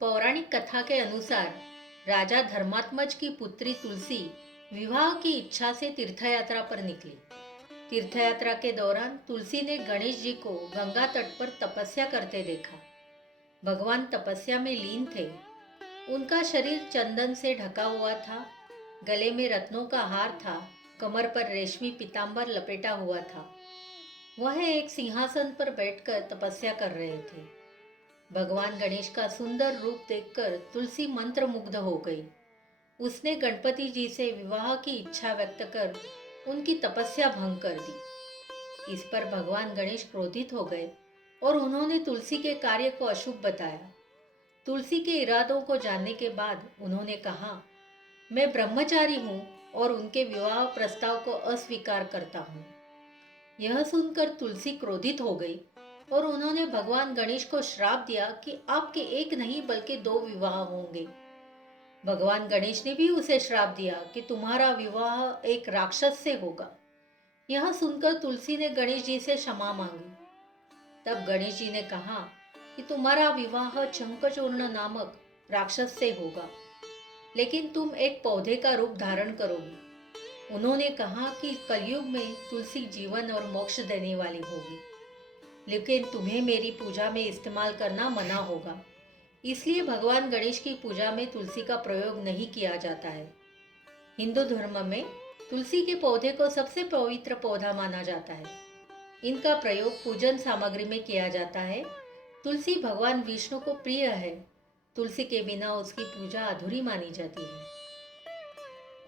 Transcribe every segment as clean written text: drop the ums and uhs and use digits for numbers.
पौराणिक कथा के अनुसार राजा धर्मात्मज की पुत्री तुलसी विवाह की इच्छा से तीर्थयात्रा पर निकली। तीर्थयात्रा के दौरान तुलसी ने गणेश जी को गंगा तट पर तपस्या करते देखा। भगवान तपस्या में लीन थे। उनका शरीर चंदन से ढका हुआ था, गले में रत्नों का हार था, कमर पर रेशमी पीतांबर लपेटा हुआ था। वह एक सिंहासन पर बैठकर तपस्या कर रहे थे। भगवान गणेश का सुंदर रूप देखकर तुलसी मंत्रमुग्ध हो गई। उसने गणपति जी से विवाह की इच्छा व्यक्त कर उनकी तपस्या भंग कर दी। इस पर भगवान गणेश क्रोधित हो गए और उन्होंने तुलसी के कार्य को अशुभ बताया। तुलसी के इरादों को जानने के बाद उन्होंने कहा, मैं ब्रह्मचारी हूँ और उनके विवाह प्रस्ताव को अस्वीकार करता हूँ। यह सुनकर तुलसी क्रोधित हो गई और उन्होंने भगवान गणेश को श्राप दिया कि आपके एक नहीं बल्कि दो विवाह होंगे। भगवान गणेश ने भी उसे श्राप दिया कि तुम्हारा विवाह एक राक्षस से होगा। यह सुनकर तुलसी ने गणेश जी से क्षमा मांगी। तब गणेश जी ने कहा कि तुम्हारा विवाह चंकचूर्ण नामक राक्षस से होगा, लेकिन तुम एक पौधे का रूप धारण करोगी। उन्होंने कहा कि कलयुग में तुलसी जीवन और मोक्ष देने वाली होगी, लेकिन तुम्हें मेरी पूजा में इस्तेमाल करना मना होगा। इसलिए भगवान गणेश की पूजा में तुलसी का प्रयोग नहीं किया जाता है। हिंदू धर्म में तुलसी के पौधे को सबसे पवित्र पौधा माना जाता है। इनका प्रयोग पूजन सामग्री में किया जाता है। तुलसी भगवान विष्णु को प्रिय है। तुलसी के बिना उसकी पूजा अधूरी मानी जाती है।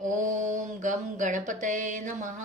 ओम गम गणपतये नमः।